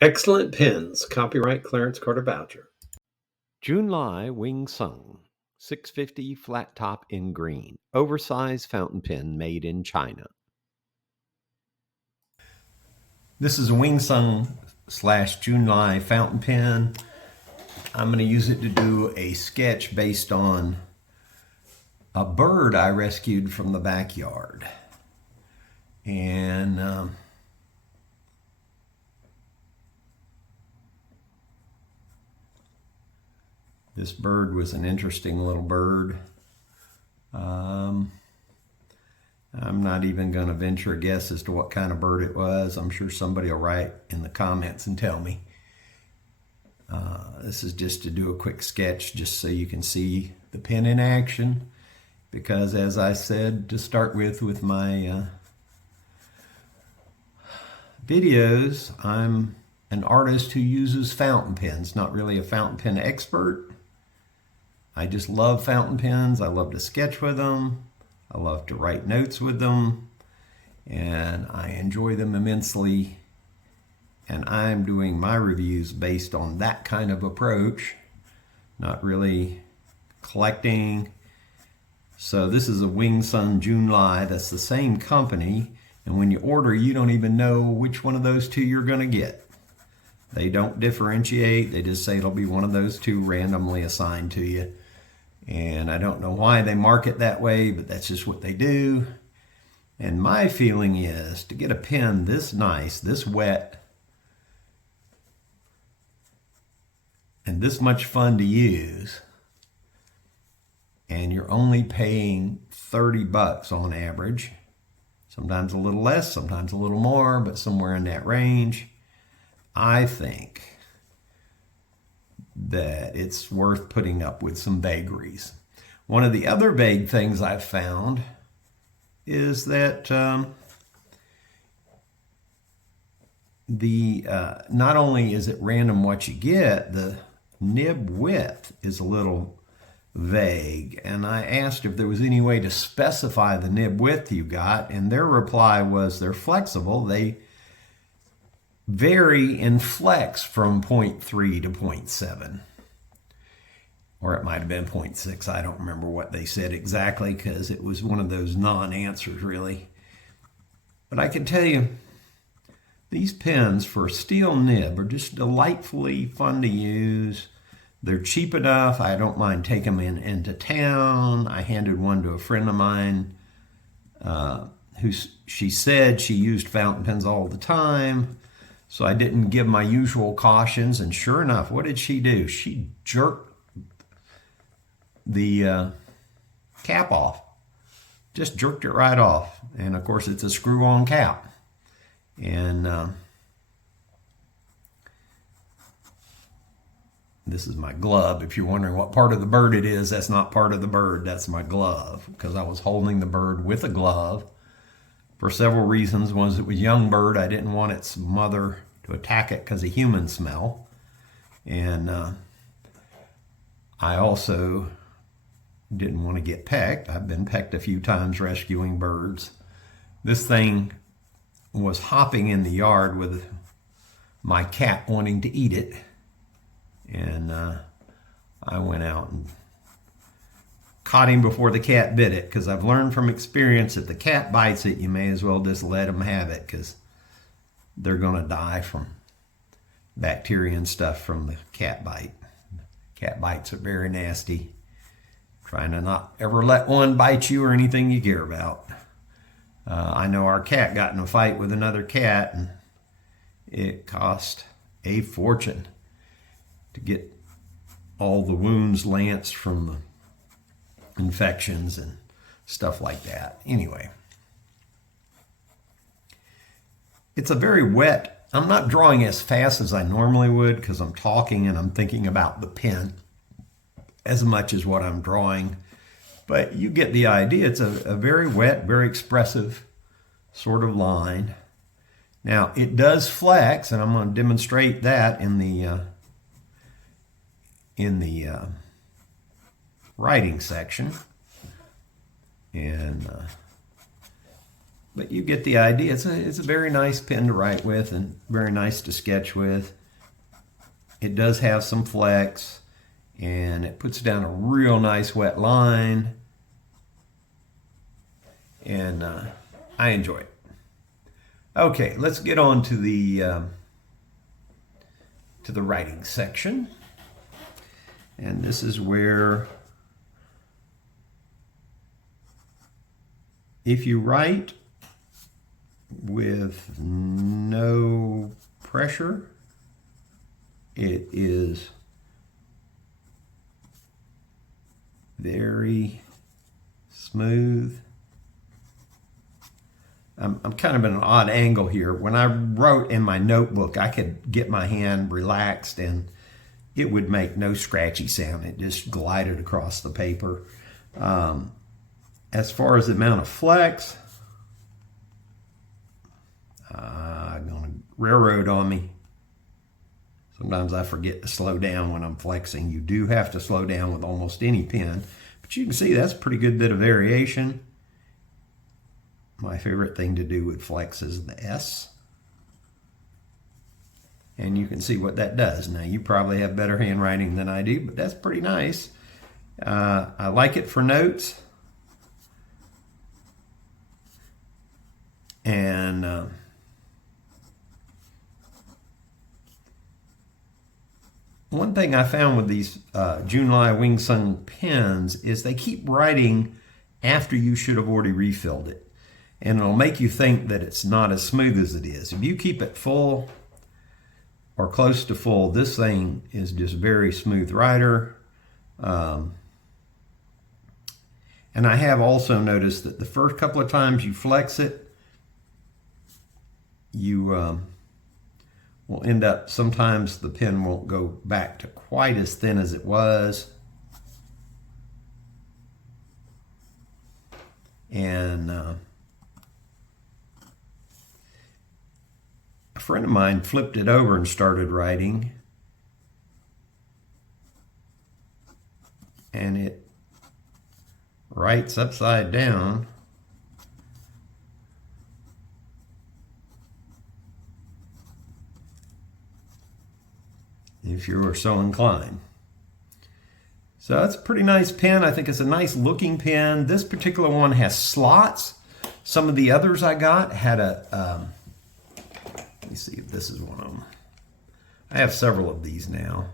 Excellent pens. Copyright Clarence Carter Boucher. Jun Lai Wing Sung, 650 flat top in green, oversized fountain pen made in China. This is a Wing Sung / Jun Lai fountain pen. I'm going to use it to do a sketch based on a bird I rescued from the backyard. And this bird was an interesting little bird. I'm not even going to venture a guess as to what kind of bird it was. I'm sure somebody will write in the comments and tell me. This is just to do a quick sketch just so you can see the pen in action. Because as I said to start with my videos, I'm an artist who uses fountain pens, not really a fountain pen expert. I just love fountain pens. I love to sketch with them. I love to write notes with them, and I enjoy them immensely. And I'm doing my reviews based on that kind of approach, not really collecting. So this is a Wing Sung Jun Lai. That's the same company. And when you order, you don't even know which one of those two you're going to get. They don't differentiate. They just say it'll be one of those two randomly assigned to you. And I don't know why they mark it that way, but that's just what they do. And my feeling is to get a pen this nice, this wet, and this much fun to use, and you're only paying $30 on average, sometimes a little less, sometimes a little more, but somewhere in that range, I think that it's worth putting up with some vagaries. One of the other vague things I've found is that not only is it random what you get, the nib width is a little vague. And I asked if there was any way to specify the nib width you got, and their reply was they're flexible. They vary in flex from 0.3 to 0.7. Or it might have been 0.6. I don't remember what they said exactly because it was one of those non-answers really. But I can tell you, these pens for steel nib are just delightfully fun to use. They're cheap enough. I don't mind taking them into town. I handed one to a friend of mine she said she used fountain pens all the time. So I didn't give my usual cautions, and sure enough, what did she do? She jerked the cap off. Just jerked it right off. And of course, it's a screw-on cap. And this is my glove. If you're wondering what part of the bird it is, that's not part of the bird. That's my glove, because I was holding the bird with a glove for several reasons. One is it was a young bird. I didn't want its mother to attack it because of human smell. And I also didn't want to get pecked. I've been pecked a few times rescuing birds. This thing was hopping in the yard with my cat wanting to eat it. And I went out and caught him before the cat bit it, because I've learned from experience that the cat bites it, you may as well just let them have it, because they're going to die from bacteria and stuff from the cat bite. Cat bites are very nasty. Trying to not ever let one bite you or anything you care about. I know our cat got in a fight with another cat, and it cost a fortune to get all the wounds lanced from the infections and stuff like that. Anyway, it's a very wet. I'm not drawing as fast as I normally would because I'm talking and I'm thinking about the pen as much as what I'm drawing. But you get the idea. It's a very wet, very expressive sort of line. Now, it does flex, and I'm going to demonstrate that in the writing section. And But you get the idea. It's a very nice pen to write with and very nice to sketch with. It does have some flex, and it puts down a real nice wet line, and I enjoy it. Okay, let's get on to the writing section, and this is where, if you write with no pressure, it is very smooth. I'm kind of at an odd angle here. When I wrote in my notebook, I could get my hand relaxed and it would make no scratchy sound. It just glided across the paper. As far as the amount of flex, gonna railroad on me. Sometimes I forget to slow down when I'm flexing. You do have to slow down with almost any pen, but you can see that's a pretty good bit of variation. My favorite thing to do with flex is the S. And you can see what that does. Now, you probably have better handwriting than I do, but that's pretty nice. I like it for notes. And one thing I found with these Jun Lai Wing Sung pens is they keep writing after you should have already refilled it. And it'll make you think that it's not as smooth as it is. If you keep it full or close to full, this thing is just very smooth writer. And I have also noticed that the first couple of times you flex it, you will end up, sometimes the pen won't go back to quite as thin as it was. And a friend of mine flipped it over and started writing, and it writes upside down. If you are so inclined. So that's a pretty nice pen. I think it's a nice looking pen. This particular one has slots. Some of the others I got had a, let me see if this is one of them. I have several of these now.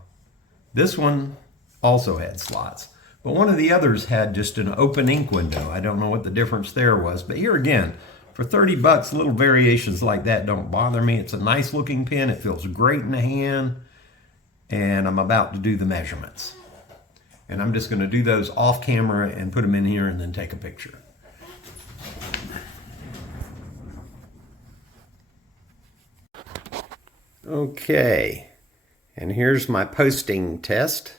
This one also had slots, but one of the others had just an open ink window. I don't know what the difference there was, but here again, for 30 bucks, little variations like that don't bother me. It's a nice looking pen. It feels great in the hand, and I'm about to do the measurements. And I'm just going to do those off camera and put them in here and then take a picture. Okay, and here's my posting test.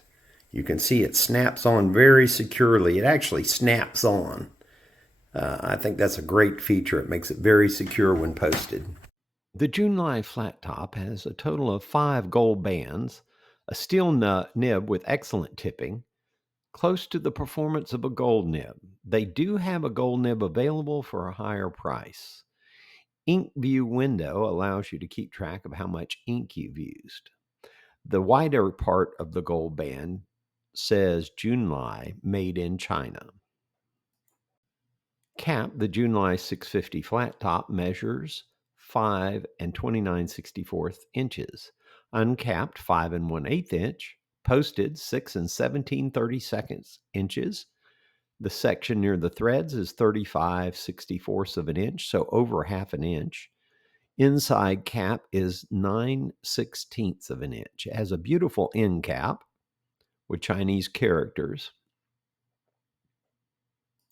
You can see it snaps on very securely. It actually snaps on. I think that's a great feature. It makes it very secure when posted. The Jun Lai flat top has a total of 5 gold bands, a steel nib with excellent tipping, close to the performance of a gold nib. They do have a gold nib available for a higher price. Ink view window allows you to keep track of how much ink you've used. The wider part of the gold band says Jun Lai, made in China. Cap, the Jun Lai 650 flat top measures 5 and 29/64 inches. Uncapped 5 1/8 inch. Posted 6 and 17/32 inches. The section near the threads is 35/64 of an inch, so over half an inch. Inside cap is 9/16 of an inch. It has a beautiful end cap with Chinese characters.